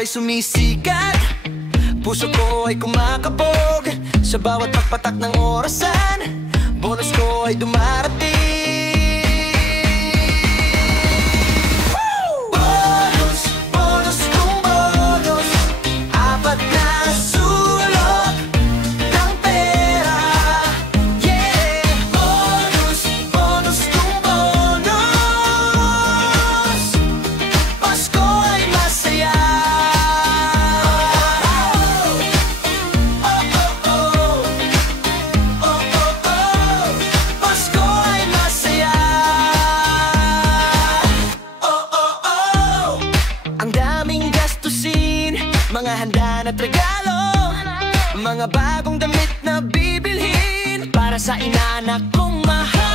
ay sumisikat, puso ko ay kumakabog sa bawat pagpatak ng orasan. Bonus ko ay dumarating. Bonus, bonus kung bonus, apat na sulok ng pera. Yeah, bonus, bonus kung bonus, Pasko ay masaya. Pasko ay masaya. Ang daming gastusin, mga handa at regalo, mga bagong damit na bibilhin para sa inanak kong mahal.